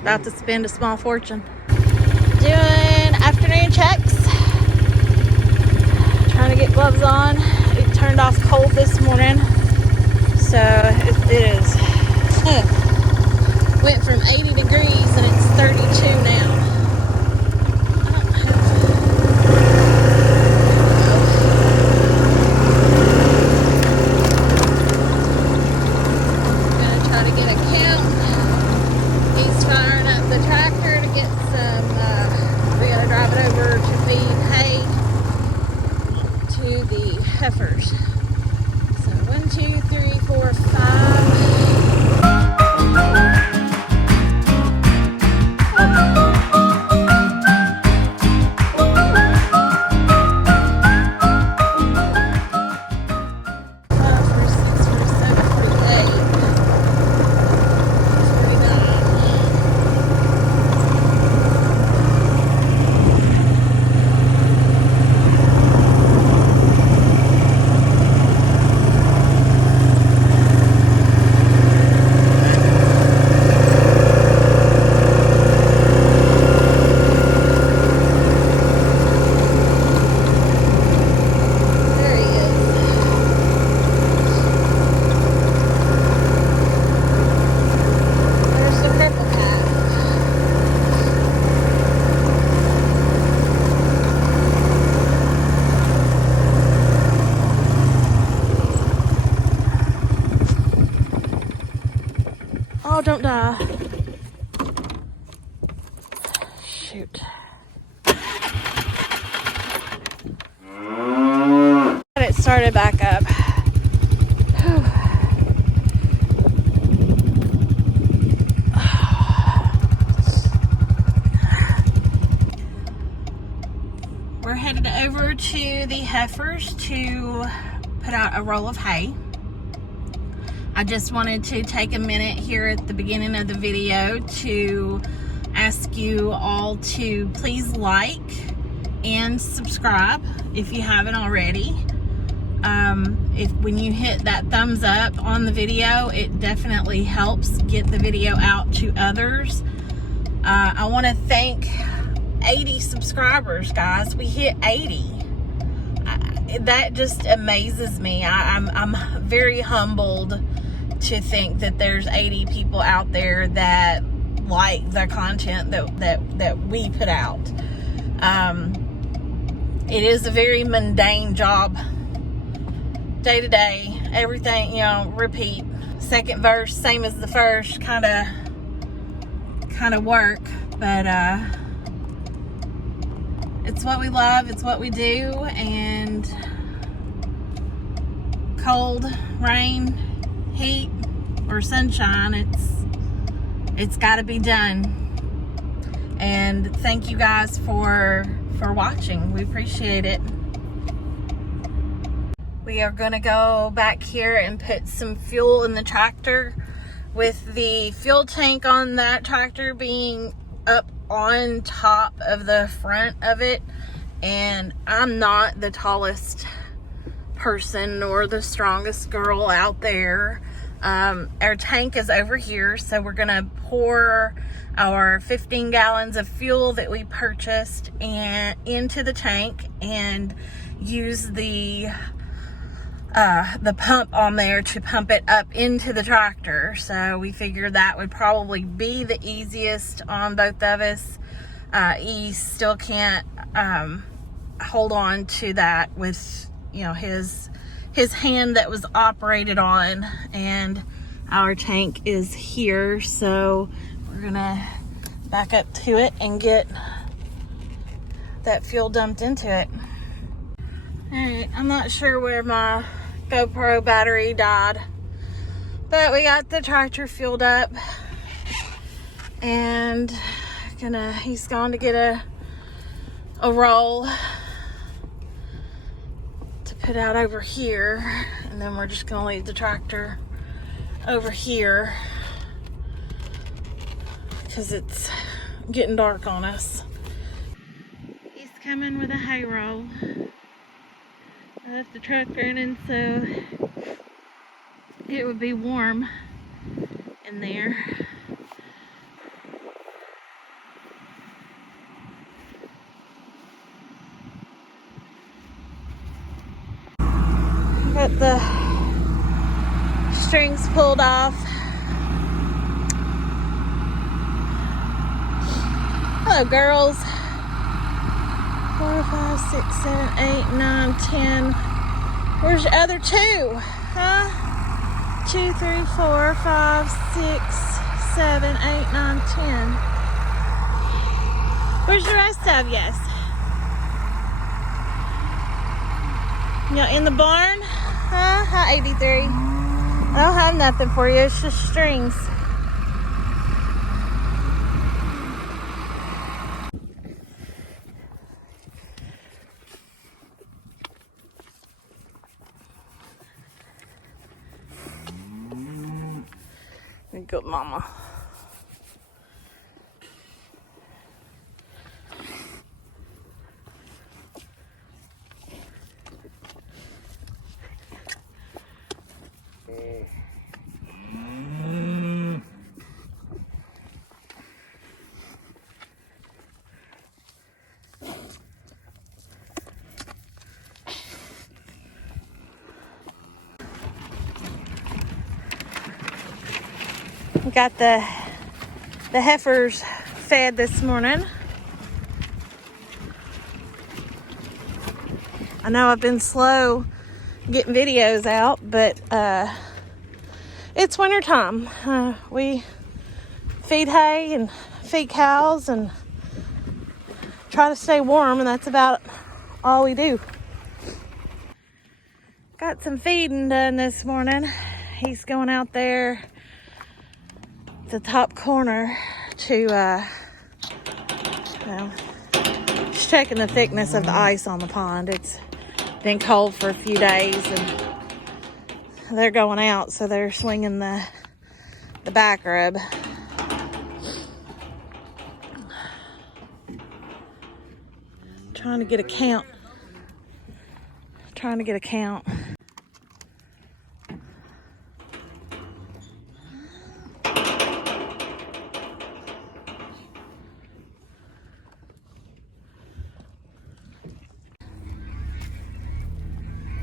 About to spend a small fortune. Doing afternoon checks. Trying to get gloves on. It turned off cold this morning. So it is. Went from 80 degrees and it's 32 now. Heifers. So 1, 2, 3, 4, 5. Oh, don't die. Shoot. It started back up. Whew. We're headed over to the heifers to put out a roll of hay. I just wanted to take a minute here at the beginning of the video to ask you all to please like and subscribe if you haven't already. If when you hit that thumbs up on the video, it definitely helps get the video out to others. I want to thank 80 subscribers, guys. We hit 80. That just amazes me. I'm very humbled to think that there's 80 people out there that like the content that we put out. It is a very mundane job, day to day, everything, repeat. Second verse, same as the first, kind of work, but it's what we love, it's what we do, and cold, rain, heat, or sunshine, it's got to be done. And thank you guys for watching. We appreciate it. We are going to go back here and put some fuel in the tractor, with the fuel tank on that tractor being up on top of the front of it. And I'm not the tallest person or the strongest girl out there. Our tank is over here, so we're gonna pour our 15 gallons of fuel that we purchased and into the tank, and use the pump on there to pump it up into the tractor. So we figured that would probably be the easiest on both of us. He still can't hold on to that with his hand that was operated on, and our tank is here, so we're gonna back up to it and get that fuel dumped into it. Alright, I'm not sure where my GoPro battery died, but we got the tractor fueled up, and he's going to get a roll to put out over here, and then we're just gonna leave the tractor over here because it's getting dark on us. He's coming with a hay roll. left the truck running so it would be warm in there. Got the strings pulled off. Hello, girls. 4, 5, 6, 7, 8, 9, 10. Where's your other two? Huh? 2, 3, 4, 5, 6, 7, 8, 9, 10. Where's the rest of you? Y'all in the barn? Huh? Hi, 83. I don't have nothing for you. It's just strings. Good mama. We got the heifers fed this morning. I know I've been slow getting videos out, but it's winter time. We feed hay and feed cows and try to stay warm, and that's about all we do. Got some feeding done this morning. He's going out there the top corner to just checking the thickness of the ice on the pond. It's been cold for a few days and they're going out, so they're swinging the back rub. Trying to get a count.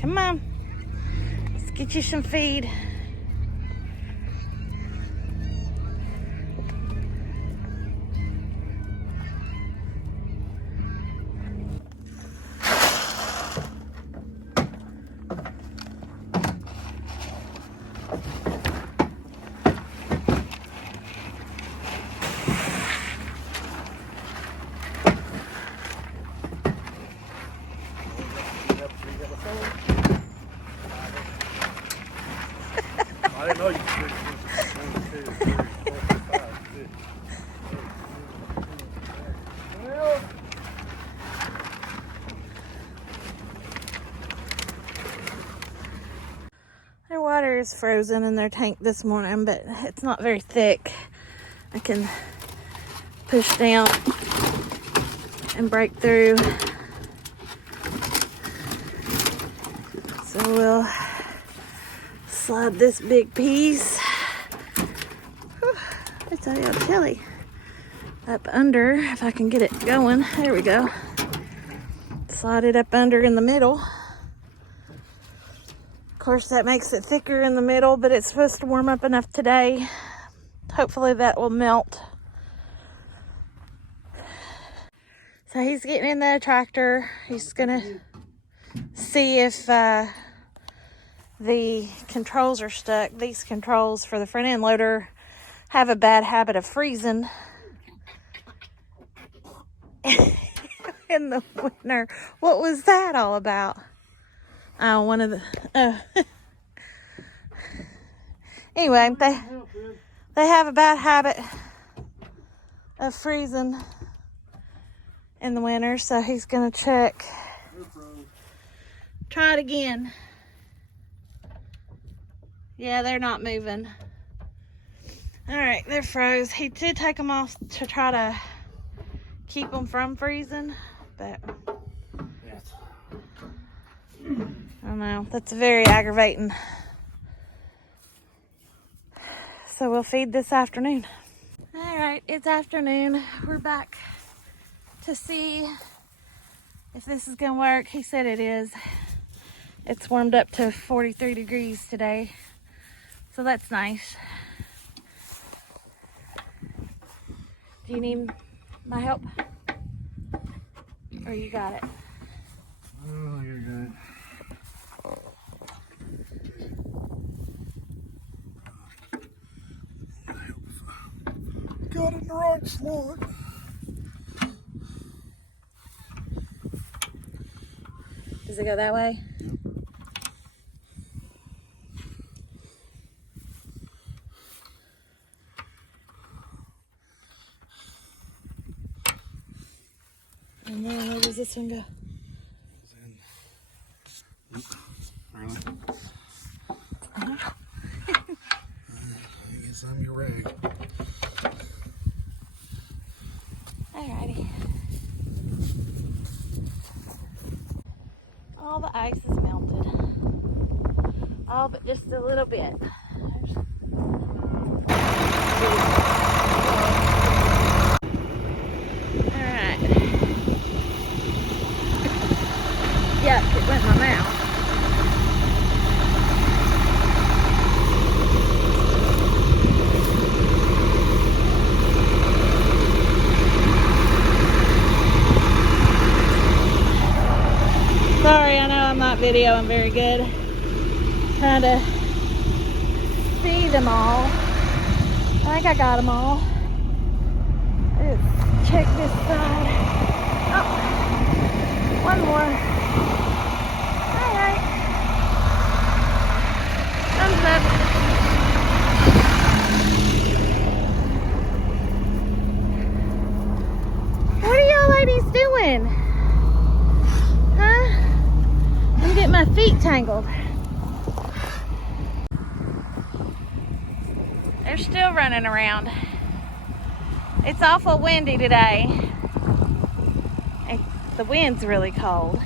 Come on, let's get you some feed. I didn't know you could do 1, 2, 3, 4, 5, 6, 7, 8, 9, 10. Well, their water is frozen in their tank this morning, but it's not very thick. I can push down and break through. So we'll slide this big piece. Whew, it's a little chilly. Up under, if I can get it going. There we go. Slide it up under in the middle. Of course, that makes it thicker in the middle, but it's supposed to warm up enough today. Hopefully that will melt. So he's getting in the tractor. He's gonna see if the controls are stuck. These controls for the front end loader have a bad habit of freezing in the winter. What was that all about? Oh, one of the anyway, they have a bad habit of freezing in the winter, so he's gonna check. Try it again. Yeah, they're not moving. All right, they're froze. He did take them off to try to keep them from freezing, but I know, that's very aggravating. So we'll feed this afternoon. All right, it's afternoon. We're back to see if this is gonna work. He said it is. It's warmed up to 43 degrees today, so that's nice. Do you need my help? Or you got it? Oh, you're good. Got in the right slot. Does it go that way? Yep. And then where does this one go? Really? I guess I'm your rag. Alrighty. All the ice is melted. All but just a little bit. Alright. Yuck, it went in my mouth. Sorry, I know I'm not videoing very good. Trying to see them all. I think I got them all. Let's check this side. Oh, one more. All right. Thumbs up. What are y'all ladies doing? Huh? I'm getting my feet tangled. They're still running around. It's awful windy today. The wind's really cold.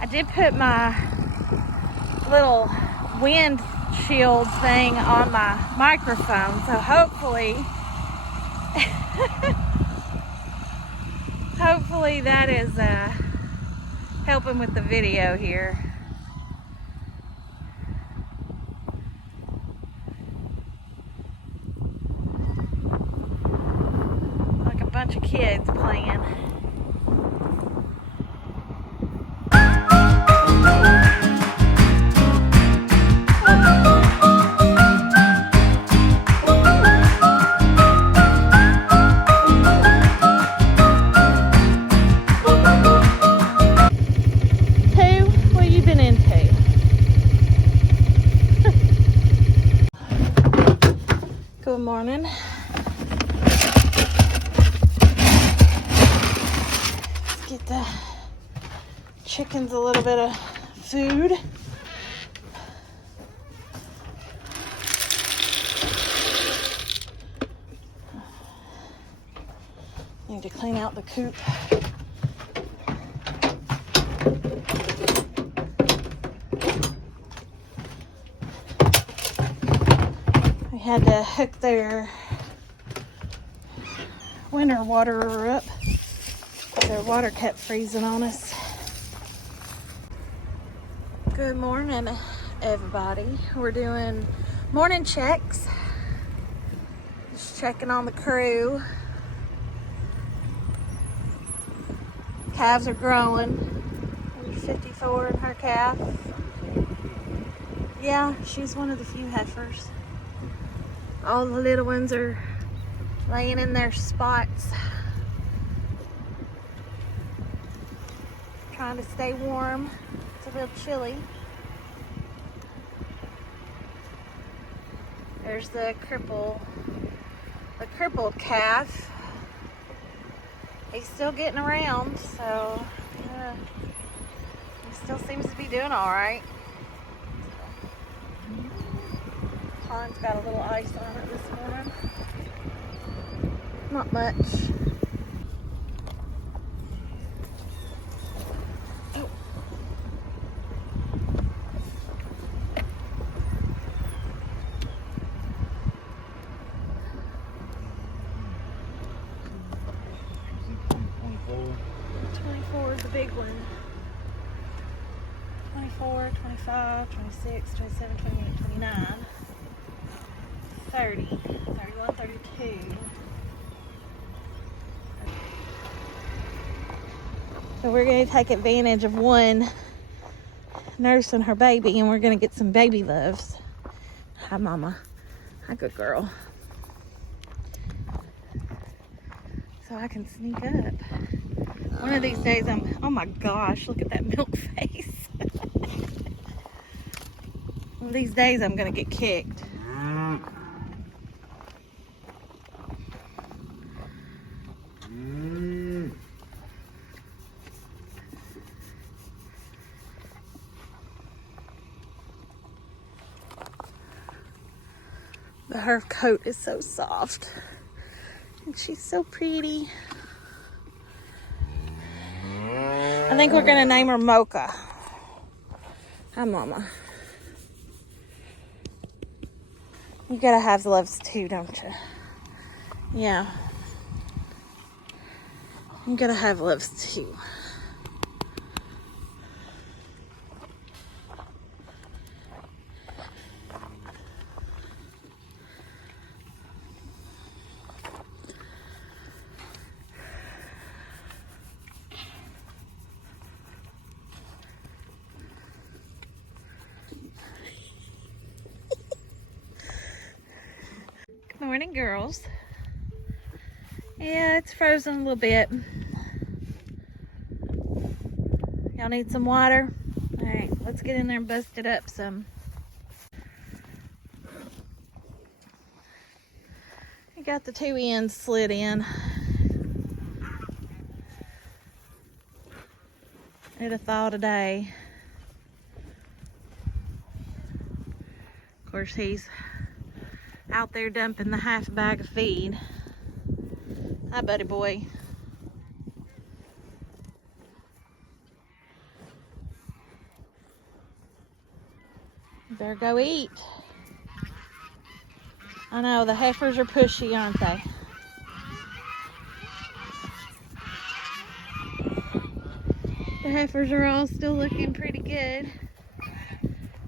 I did put my little wind shield thing on my microphone, so hopefully hopefully that is helping with the video here. Like a bunch of kids playing. Good morning. Let's get the chickens a little bit of food. Need to clean out the coop. We had to hook their winter waterer up. Their water kept freezing on us. Good morning, everybody. We're doing morning checks. Just checking on the crew. Calves are growing. There's 54 in her calf. Yeah, she's one of the few heifers. All the little ones are laying in their spots. Trying to stay warm. It's a little chilly. There's the crippled calf. He's still getting around, so he still seems to be doing all right. Pond's got a little ice on it this morning. Not much. one. 24, 25, 26, 27, 28, 29, 30, 31, 32. So we're going to take advantage of one nursing her baby, and we're going to get some baby loves. Hi, Mama. Hi, good girl. So I can sneak up. One of these days oh my gosh, look at that milk face. One of these days I'm gonna get kicked. But her coat is so soft. And she's so pretty. I think we're gonna name her Mocha. Hi, Mama. You gotta have loves too, don't you? Yeah. You gotta have loves too. Good morning, girls. Yeah, it's frozen a little bit. Y'all need some water? All right, let's get in there and bust it up some. I got the two ends slid in. It'll thaw today. Of course, he's out there dumping the half bag of feed. Hi, buddy boy. You better go eat. I know, the heifers are pushy, aren't they? The heifers are all still looking pretty good.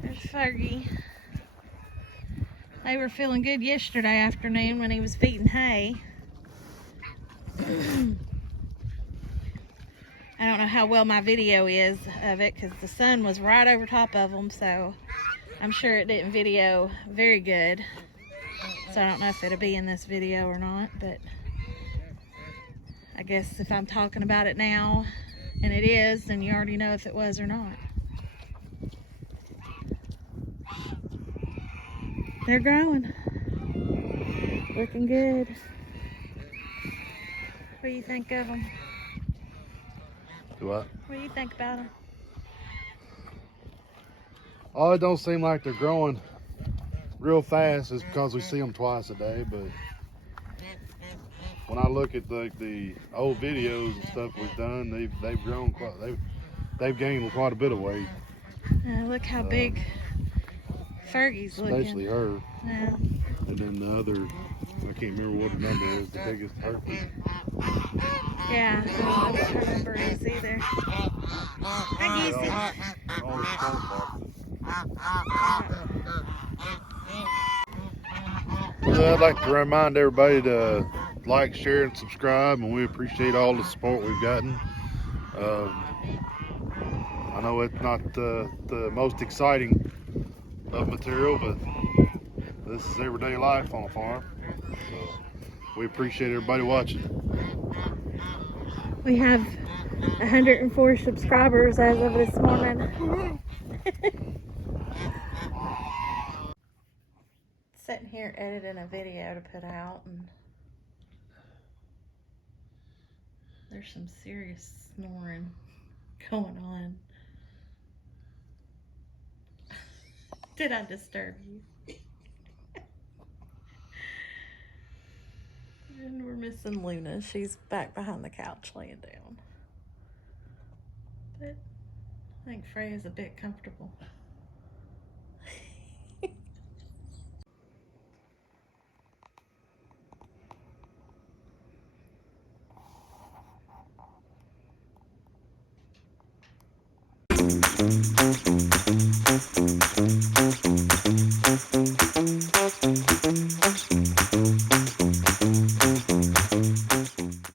There's Fergie. They were feeling good yesterday afternoon when he was feeding hay. I don't know how well my video is of it because the sun was right over top of them, so I'm sure it didn't video very good. So I don't know if it'll be in this video or not, but I guess if I'm talking about it now and it is, then you already know if it was or not. They're growing. Looking good. What do you think of them? What? What do you think about them? Oh, it don't seem like they're growing real fast. It's because we see them twice a day, but when I look at the old videos and stuff we've done, they've grown they've gained quite a bit of weight. Look how big Fergie's looking. Especially her. Yeah. And then the other, I can't remember what her number is, the biggest turkey. Yeah, I don't know what her number is either. Hi, Well, I'd like to remind everybody to like, share, and subscribe, and we appreciate all the support we've gotten. I know it's not the most exciting of material, but this is everyday life on a farm. So we appreciate everybody watching. We have 104 subscribers as of this morning. Sitting here editing a video to put out, and there's some serious snoring going on. Did I disturb you? And we're missing Luna. She's back behind the couch laying down. But I think Freya's a bit comfortable.